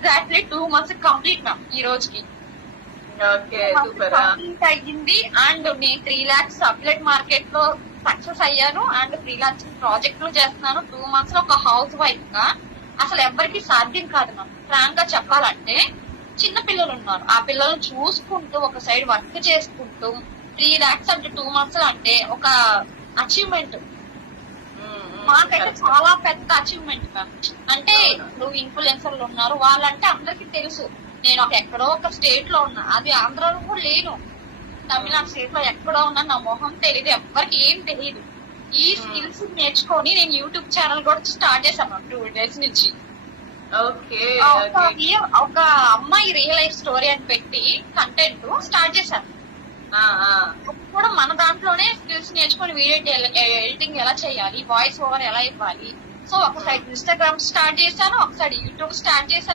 Exactly 2 months complete ma'am ఈ రోజుకి. Okay super. Complete అయ్యింది. అండ్ నేను 3 lakhs అప్లెట్ మార్కెట్ లో సక్సెస్ అయ్యాను. అండ్ ఫ్రీలాన్సింగ్ ప్రాజెక్ట్ లో చేస్తున్నాను. 2 months లో ఒక హౌస్ వైఫ్ గా అసలు ఎవరికి సాధ్యం కాదు మ్యామ్. ఫ్రాంక్ గా చెప్పాలంటే చిన్న పిల్లలు ఉన్నారు, ఆ పిల్లల్ని చూసుకుంటూ ఒక సైడ్ వర్క్ చేసుకుంటూ 3 lakhs అంటే 2 months అంటే ఒక అచీవ్మెంట్. మాకైతే చాలా పెద్ద అచీవ్మెంట్ మ్యామ్. అంటే ఇప్పుడు ఇన్ఫ్లుయెన్సర్లు ఉన్నారు, వాళ్ళంటే అందరికి తెలుసు. నేను ఎక్కడో ఒక స్టేట్ లో ఉన్నా, అది ఆంధ్రాలో కూడా లేను, తమిళనాడు స్టేట్ లో ఎక్కడో ఉన్నా, నా మొహం తెలియదు, ఎవరికి ఏం తెలియదు. ఈ స్కిల్స్ నేర్చుకొని నేను యూట్యూబ్ ఛానల్ కూడా స్టార్ట్ చేశాను 2 days నుంచి. ఓకే ఒక అమ్మాయి రియల్ లైఫ్ స్టోరీ అని పెట్టి కంటెంట్ స్టార్ట్ చేశాను. కూడా మన దాంట్లోనే స్కిల్స్ నేర్చుకొని వీడియో ఎడిటింగ్ ఎలా చేయాలి, వాయిస్ ఓవర్ ఎలా ఇవ్వాలి. సో ఒక సైడ్ ఇన్స్టాగ్రామ్ స్టార్ట్ చేశాను, ఒక సైడ్ యూట్యూబ్ స్టార్ట్ చేశాను.